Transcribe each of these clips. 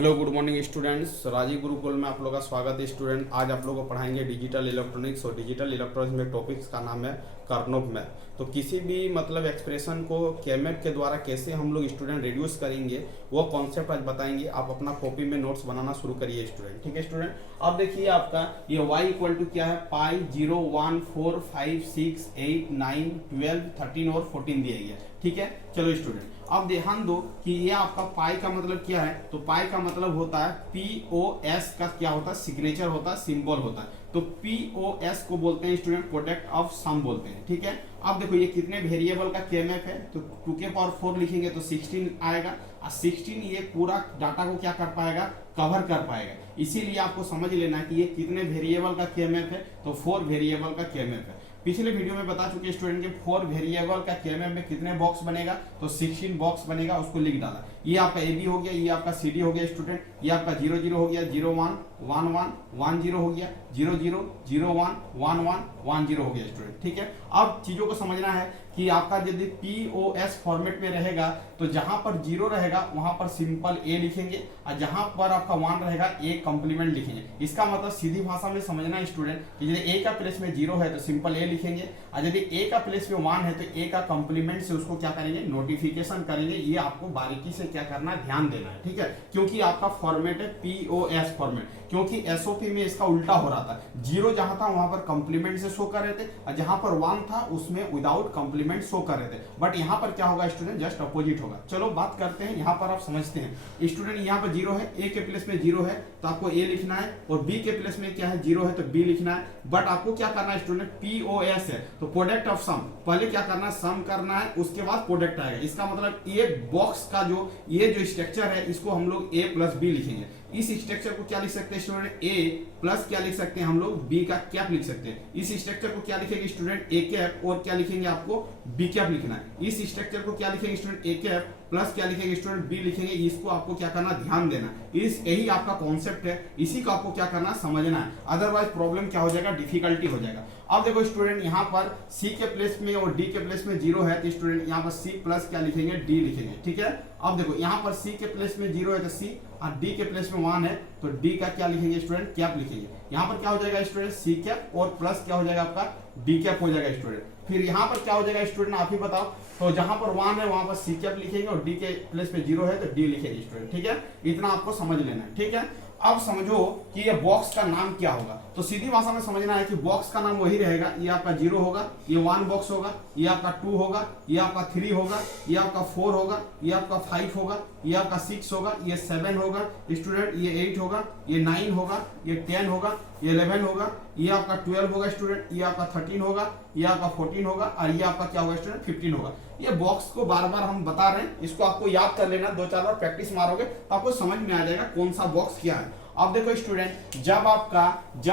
Hello good morning students, Rajiv Gurukul में आप लोगों का स्वागत है। स्टूडेंट आज आप लोगों को पढ़ाएंगे डिजिटल इलेक्ट्रॉनिक्स और डिजिटल इलेक्ट्रॉनिक्स में टॉपिक्स का नाम है कार्नोप मैप। तो किसी भी मतलब एक्सप्रेशन को केमैप के द्वारा कैसे हम लोग स्टूडेंट रिड्यूस करेंगे वो कॉन्सेप्ट आज बताएंगे। आप अपना कॉपी में नोट्स बनाना शुरू करिए स्टूडेंट। ठीक है स्टूडेंट, अब देखिए आपका ये y इक्वल टू क्या है, पाई 0 1 4 5 6 8 9 12 13 और 14 दिया गया। ठीक है, चलो स्टूडेंट अब ध्यान दो कि ये आपका पाई का मतलब क्या है। तो पाई का मतलब होता है POS का क्या होता है, सिग्नेचर होता है, सिंबल होता है। तो POS को बोलते हैं स्टूडेंट प्रोडक्ट ऑफ सम बोलते हैं। ठीक है, अब देखो ये कितने वेरिएबल का केमैप है, तो 2 के पावर 4 लिखेंगे तो 16 आएगा और 16 ये पूरा डाटा को क्या कर पाएगा, कवर कर पाएगा। इसीलिए आपको समझ लेना है कि ये कितने वेरिएबल का केमैप है, तो 4 वेरिएबल का केमैप है। पिछले वीडियो में बता चुके स्टूडेंट के 4 वेरिएबल का केमैप में कितने बॉक्स बनेगा, तो 16 बॉक्स बनेगा, उसको लिख डाला। ये आपका AB हो गया, ये आपका CD हो गया स्टूडेंट, ये आपका 0 0 हो गया, 0 1 1 1 1 0 हो गया, 0 0 0 1 1 1 1 0 हो गया स्टूडेंट। ठीक है, अब चीजों को समझना है कि आपका यदि POS फॉर्मेट में रहेगा तो जहां पर 0 रहेगा वहां पर सिंपल A लिखेंगे और जहां पर आपका 1 रहेगा A कंप्लीमेंट लिखेंगे। इसका मतलब सीधी भाषा में समझना स्टूडेंट कि यदि A का प्लेस में 0 है तो सिंपल A लिखेंगे और यदि A का प्लेस में 1 है तो A का कंप्लीमेंट से उसको क्या करेंगे, नोटिफिकेशन करेंगे। ये आपको बारीकी से क्या करना है, ध्यान देना है। ठीक है, क्योंकि आपका फॉर्मेट है POS फॉर्मेट, क्योंकि SOP में इसका उल्टा हो रहा था। 0 जहां था वहां पर कंप्लीमेंट से शो कर रहे थे और जहां पर 1 था उसमें विदाउट कंप्लीमेंट शो कर रहे थे। बट यहाँ पर क्या होगा स्टूडेंट, जस्ट अपोजिट होगा। चलो बात करते हैं, यहाँ पर आप समझते हैं स्टूडेंट। यहाँ पर 0 है, A के प्लेस में 0 है तो आपको A लिखना है, और B के प्लेस में क्या है, 0 है तो B लिखना है। बट आपको क्या करना है स्टूडेंट, POS है तो प्रोडक्ट ऑफ सम, पहले क्या करना है, सम करना है, उसके बाद प्रोडक्ट आएगा। इसका मतलब ये बॉक्स का जो ये जो स्ट्रक्चर है इसको हम लोग A प्लस B लिखेंगे। इस स्ट्रक्चर को क्या लिख सकते हैं स्टूडेंट, A प्लस क्या लिख सकते हैं हम लोग, B का कैप लिख सकते हैं। इस स्ट्रक्चर को क्या लिखेंगे स्टूडेंट, A कैप, और क्या लिखेंगे आपको, B कैप लिखना है। इस स्ट्रक्चर को क्या लिखेंगे स्टूडेंट, A कैप प्लस क्या लिखेंगे स्टूडेंट, B लिखेंगे। इसको आपको क्या करना, ध्यान देना। इस यही आपका कॉन्सेप्ट है, इसी को आपको क्या करना, समझना है। अदरवाइज प्रॉब्लम क्या हो जाएगा, डिफिकल्टी हो जाएगा। अब देखो स्टूडेंट यहाँ पर C के प्लेस में और D के प्लेस में 0 है तो स्टूडेंट यहाँ पर C प्लस क्या लिखेंगे, D लिखेंगे। ठीक है, अब देखो यहाँ पर C के प्लेस में 0 है तो C, और D के प्लेस में 1 है तो D का क्या लिखेंगे स्टूडेंट, कैप लिखेंगे। यहाँ पर क्या हो जाएगा स्टूडेंट, C कैप, और प्लस क्या हो जाएगा आपका, D कैप हो जाएगा स्टूडेंट। फिर यहाँ पर क्या हो जाएगा स्टूडेंट, आप ही बताओ। तो जहां पर 1 है वहां पर C कैप लिखेंगे और D के प्लेस में 0 है तो D लिखेंगे स्टूडेंट। ठीक है, इतना आपको समझ लेना है। ठीक है, अब समझो कि ये बॉक्स का नाम क्या होगा। तो सीधी भाषा में समझना है कि बॉक्स का नाम वही रहेगा। ये आपका 0 होगा, ये 1 बॉक्स होगा, ये आपका 2 होगा, ये आपका 3 होगा, ये आपका 4 होगा, ये आपका 5 होगा, ये आपका 6 होगा, ये 7 होगा स्टूडेंट, ये 8 होगा, ये 9 होगा, ये 10 होगा, ये 11 होगा, ये आपका 12 होगा स्टूडेंट, ये आपका 13 होगा, ये आपका 14 होगा, और ये आपका क्या होगा स्टूडेंट, 15 होगा। ये बॉक्स को बार बार हम बता रहे हैं, इसको आपको याद कर लेना। 2-4 बार प्रैक्टिस मारोगे तो आपको समझ में आ जाएगा कौन सा बॉक्स क्या है। अब देखो स्टूडेंट, जब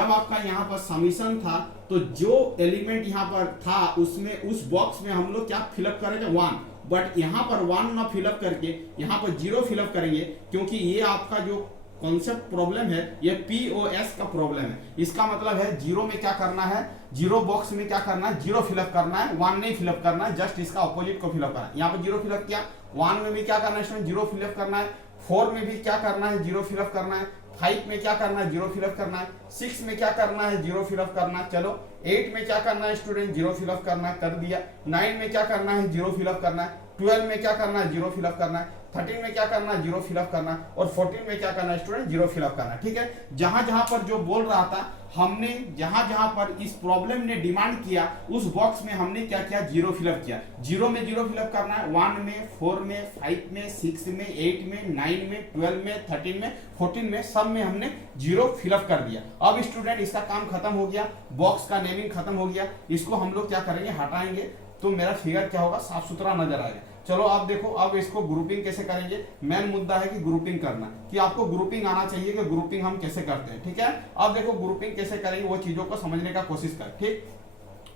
आपका यहाँ पर समीशन था तो जो एलिमेंट यहाँ पर था उसमें उस बॉक्स में हम लोग क्या फिलअप करेंगे, 1। बट यहाँ पर 1 ना फिलअप करके यहाँ पर 0 फिलअप करेंगे, क्योंकि ये आपका जो कॉन्सेप्ट प्रॉब्लम है ये POS का प्रॉब्लम है। इसका मतलब है 0 में क्या करना है, 0 बॉक्स में क्या करना है, 0 फिलअप करना है, 1 नहीं फिलअप करना है, जस्ट इसका ऑपोजिट को फिलअप करना है। यहाँ पर 0 फिलअप किया, 1 में भी क्या करना है, 0 फिलअप करना है, 4 में भी क्या करना है, 0 फिलअप करना है, 5 में क्या करना है, 0 फिलअप करना है, 6 में क्या करना है, 0 फिलअप करना है। चलो 8 में क्या करना है स्टूडेंट, 0 फिलअप करना है, कर दिया। 9 में क्या करना है, 0 फिलअप करना है। 12 में क्या करना है, 0 फिलअप करना है। 13 में क्या करना है, 0 फिलअप करना है, और 14 में क्या करना है स्टूडेंट, 0 फिलअप करना है। ठीक है, जहां जहां पर जो बोल रहा था हमने, जहां जहां पर इस प्रॉब्लम ने डिमांड किया उस बॉक्स में हमने क्या किया, 0 फिलअप किया। 0 में 0 फिलअप करना है, 1 में, 4 में, 5 में, 6 में, 8 में, 9 में, 12 में, 13 में, 14 में, सब में हमने 0 फिलअप कर दिया। अब स्टूडेंट इसका काम खत्म हो गया, बॉक्स का नेमिंग खत्म हो गया। इसको हम लोग क्या करेंगे, हटाएंगे, तो मेरा फिगर क्या होगा, साफ सुथरा नजर आएगा। चलो अब देखो, अब इसको ग्रुपिंग कैसे करेंगे। मेन मुद्दा है कि ग्रुपिंग करना, कि आपको ग्रुपिंग आना चाहिए कि ग्रुपिंग हम कैसे करते हैं। ठीक है, अब देखो ग्रुपिंग कैसे करेंगे वो चीजों को समझने का कोशिश कर। ठीक,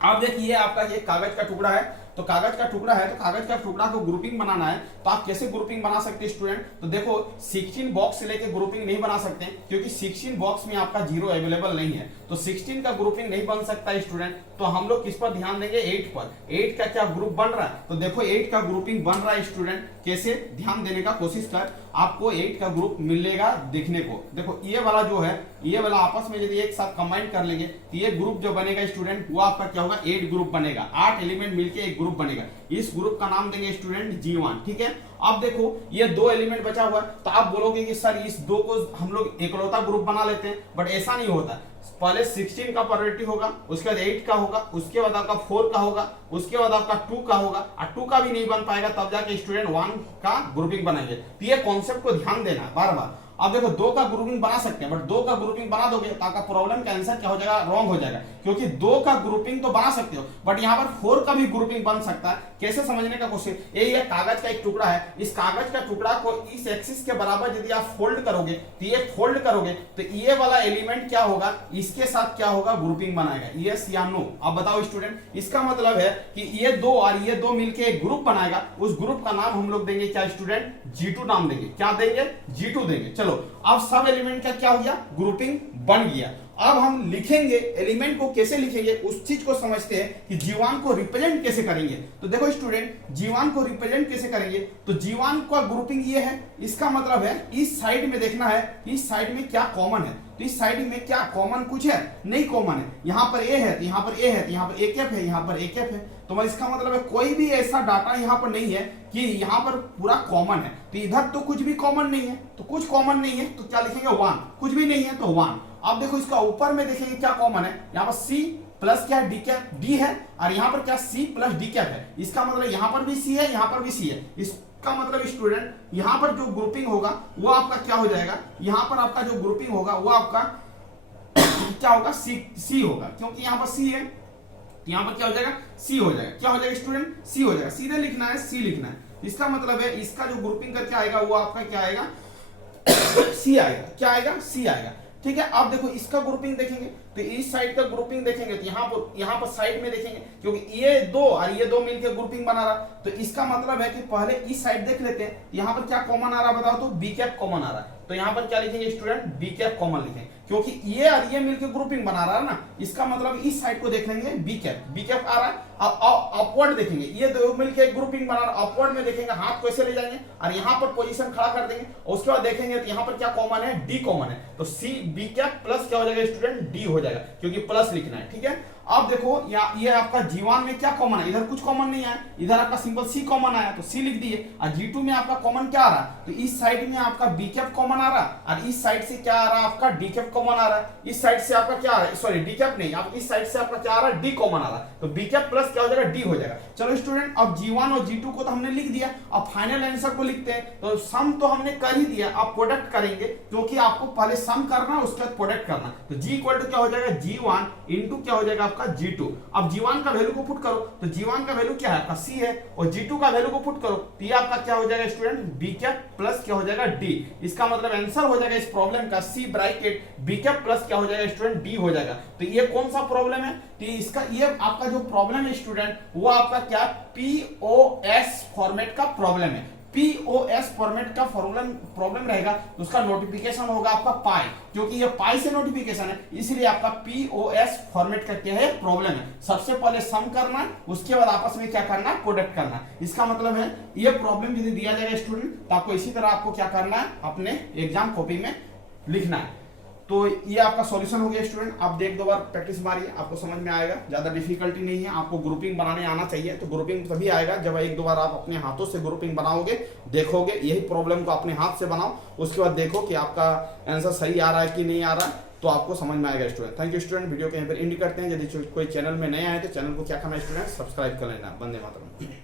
अब देखिए आपका ये कागज का टुकड़ा है, तो कागज का टुकड़ा है तो कागज का टुकड़ा को ग्रुपिंग बनाना है। तो आप कैसे ग्रुपिंग बना सकते हैं स्टूडेंट, तो देखो 16 बॉक्स से लेके ग्रुपिंग नहीं बना सकते क्योंकि 16 बॉक्स में आपका 0 अवेलेबल नहीं है, तो 16 का ग्रुपिंग नहीं बन सकता स्टूडेंट। तो हम लोग किस पर ध्यान देंगे, 8 पर। 8 का क्या ग्रुप बन रहा है, तो देखो 8 का ग्रुपिंग बन रहा है स्टूडेंट, कैसे, ध्यान देने का कोशिश कर, आपको 8 का ग्रुप मिलेगा देखने को। देखो ये वाला जो है, ये वाला आपस में यदि एक साथ कंबाइन कर लेंगे तो ये ग्रुप जो बनेगा स्टूडेंट, वो आपका क्या होगा, 8 ग्रुप बनेगा। 8 एलिमेंट मिलके एक ग्रुप बनेगा। इस ग्रुप का नाम देंगे स्टूडेंट G1, ठीक है। अब देखो ये 2 एलिमेंट बचा हुआ है, तो आप बोलोगे कि सर इस 2 को हम लोग इकलौता ग्रुप बना लेते हैं, बट ऐसा नहीं होता। पहले 16 का प्रोबेबिलिटी होगा, उसके बाद 8 का होगा, उसके बाद आपका 4 का होगा, उसके बाद आपका 2 का होगा, और 2 का भी नहीं बन पाएगा तब जाके स्टूडेंट 1 का ग्रुपिंग बनाएंगे। तो ये कॉन्सेप्ट को ध्यान देना है बार बार। अब देखो 2 का ग्रुपिंग बना सकते हैं, बट 2 का ग्रुपिंग बना दोगे तो आपका प्रॉब्लम का आंसर क्या हो जाएगा, रॉन्ग हो जाएगा, क्योंकि 2 का ग्रुपिंग तो बना सकते हो, बट यहाँ पर 4 का भी ग्रुपिंग बन सकता है। कैसे, समझने का कोशिश, ये कागज का एक टुकड़ा है, इस कागज का टुकड़ा को इस एक्सिस के बराबर यदि आप फोल्ड करोगे, तो ये फोल्ड करोगे तो ये वाला एलिमेंट क्या होगा, इसके साथ क्या होगा, ग्रुपिंग बनाएगा, यस या नो। अब बताओ स्टूडेंट, इसका मतलब है कि ये 2 और ये 2 मिलके एक ग्रुप बनाएगा। उस ग्रुप का नाम हम लोग देंगे क्या स्टूडेंट, G2 नाम देंगे। क्या देंगे, G2 देंगे। चलो अब सब एलिमेंट का क्या हो गया, ग्रुपिंग बन गया। अब हम लिखेंगे एलिमेंट को, कैसे लिखेंगे उस चीज को समझते हैं कि G1 को रिप्रेजेंट कैसे करेंगे। तो देखो स्टूडेंट, G1 को रिप्रेजेंट कैसे करेंगे, तो G1 का ग्रुपिंग ये है, इसका मतलब है इस साइड में देखना है, इस साइड में क्या कॉमन है। तो इस साइड में क्या कॉमन कुछ है, नहीं कॉमन है। यहाँ पर ए है तो यहाँ पर ए है, तो यहाँ पर ए कैप है, यहाँ पर ए कैप है। तो इसका मतलब है कोई भी ऐसा डाटा यहाँ पर नहीं है कि यहाँ पर पूरा कॉमन है। तो इधर तो कुछ भी कॉमन नहीं है, तो कुछ कॉमन नहीं है तो क्या लिखेंगे, 1। कुछ भी नहीं है तो 1। अब देखो इसका ऊपर में देखेंगे क्या कॉमन है, यहाँ पर C प्लस क्या डी कैप, डी है, और यहाँ पर क्या C प्लस डी कैप है। इसका मतलब यहाँ पर भी C है, यहाँ पर भी C है। इसका मतलब स्टूडेंट यहाँ पर जो ग्रुपिंग होगा वो आपका क्या हो जाएगा, यहाँ पर आपका जो ग्रुपिंग होगा वो आपका क्या होगा, C होगा, क्योंकि यहाँ पर C है, तो यहाँ पर क्या हो जाएगा, C हो जाएगा। क्या हो जाएगा स्टूडेंट, C हो जाएगा। सीधे लिखना है, C लिखना है। इसका मतलब है इसका जो ग्रुपिंग करके आएगा वो आपका क्या आएगा, C आएगा। क्या आएगा, C आएगा, ठीक है। अब देखो इसका ग्रुपिंग देखेंगे तो इस साइड का ग्रुपिंग देखेंगे तो यहाँ पर साइड में देखेंगे, क्योंकि ये 2 और ये 2 मिलकर ग्रुपिंग बना रहा। तो इसका मतलब है कि पहले इस साइड देख लेते हैं, यहाँ पर क्या कॉमन आ रहा बताओ, तो बी कैप कॉमन आ रहा है। तो यहाँ पर क्या लिखेंगे स्टूडेंट, बी कैप कॉमन लिखेंगे, क्योंकि ये और ये मिलकर ग्रुपिंग बना रहा है ना। इसका मतलब इस साइड को देख लेंगे, बी कैप आ रहा है। अब अपवर्ड देखेंगे, ये 2 मिलकर ग्रुपिंग बना रहा है। अपवर्ड में देखेंगे, हाथ कैसे ले जाएंगे और यहाँ पर पोजीशन खड़ा कर देंगे, और उसके बाद देखेंगे तो यहाँ पर क्या कॉमन है, डी कॉमन है। तो सी बी कैप प्लस क्या हो जाएगा स्टूडेंट, डी हो जाएगा, क्योंकि प्लस लिखना है, ठीक है। अब देखो ये आपका G1 में क्या कॉमन है, इधर कुछ कॉमन नहीं आया, इधर आपका सिंपल C कॉमन आया तो C लिख दिए। और G2 में आपका कॉमन क्या आ रहा है, तो इस साइड में आपका B कैप कॉमन आ रहा है, और इस साइड से क्या आ रहा है, आपका D कैप कॉमन आ रहा है। इस साइड से आपका क्या आ रहा है, सॉरी D कैप नहीं, आप इस साइड से आपका क्या आ रहा है, D कॉमन आ रहा है। तो B कैप प्लस क्या हो जाएगा, D हो जाएगा। चलो स्टूडेंट, अब G1 और G2 को तो हमने लिख दिया, अब फाइनल आंसर को लिखते हैं। तो सम तो हमने कर ही दिया, अब प्रोडक्ट करेंगे, क्योंकि आपको पहले सम करना उसके बाद प्रोडक्ट करना। तो G इक्वल टू क्या हो जाएगा, G1 इंटू क्या हो जाएगा आपका G2। अब G1 का वैल्यू को पुट करो, तो G1 का वैल्यू क्या है आपका C है, और G2 का वैल्यू को पुट करो तो ये आपका क्या हो जाएगा स्टूडेंट, B कैप प्लस क्या हो जाएगा, D। इसका मतलब आंसर हो जाएगा इस प्रॉब्लम का C bracket B cap plus क्या हो जाएगा स्टूडेंट, D हो जाएगा। तो ये कौन सा प्रॉब्लम है, तो इसका ये आपका जो प्रॉब्लम है स्टूडेंट वो आपका क्या POS फॉर्मेट का प्रॉब्लम है। POS फॉर्मेट का प्रॉब्लम रहेगा तो उसका नोटिफिकेशन होगा आपका पाई, क्योंकि ये पाई से नोटिफिकेशन है, इसलिए आपका POS फॉर्मेट का क्या है, प्रॉब्लम है। सबसे पहले सम करना, उसके बाद आपस में क्या करना, प्रोडक्ट करना। इसका मतलब है ये प्रॉब्लम यदि दिया जाएगा स्टूडेंट तो आपको इसी तरह आपको क्या करना है, अपने एग्जाम कॉपी में लिखना है। तो ये आपका सॉल्यूशन हो गया स्टूडेंट। आप देख 2 बार प्रैक्टिस मारिए, आपको समझ में आएगा, ज्यादा डिफिकल्टी नहीं है। आपको ग्रुपिंग बनाने आना चाहिए, तो ग्रुपिंग तभी आएगा जब 1-2 बार आप अपने हाथों से ग्रुपिंग बनाओगे, देखोगे, यही प्रॉब्लम को अपने हाथ से बनाओ, उसके बाद देखो कि आपका आंसर सही आ रहा है कि नहीं आ रहा है, तो आपको समझ में आएगा student. Thank you student, video को यहाँ पर एंड करते हैं। यदि कोई चैनल में नया है तो चैनल को क्या करना है स्टूडेंट, सब्सक्राइब कर लेना। वंदे मातरम।